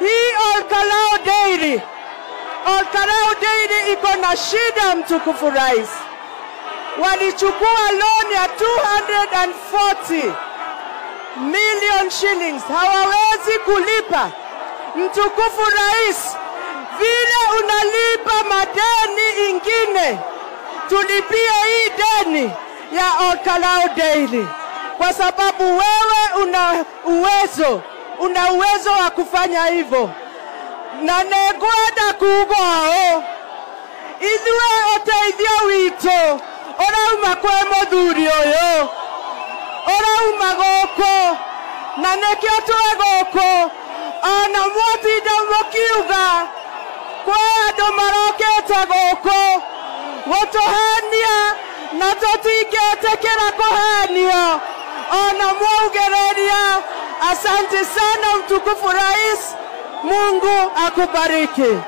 hii Olkalao Dairy iko na shida, mtukufu rais. Walichukua loan ya 240 million shillings, hawawezi kulipa. Mtukufu rais, vile unalipa madeni ingine, tulipie hii deni ya Olkalao Dairy, kwa sababu wewe una uwezo wa kufanya hivyo. Na negwenda kugwao ithuĩ ũteithio witũ ũrauma kwĩ mũthuri ũyũ, ũrauma gũkũ, na nĩkĩo twĩ gũkũ. Ona mwatinda mũkiuga kwĩ andũ marokĩte gũkũ gũtũhenia, na tũtingĩtĩkĩra kũhenio ona mwaugĩrĩria. Asante sana mtukufu rais, Mungu akubariki.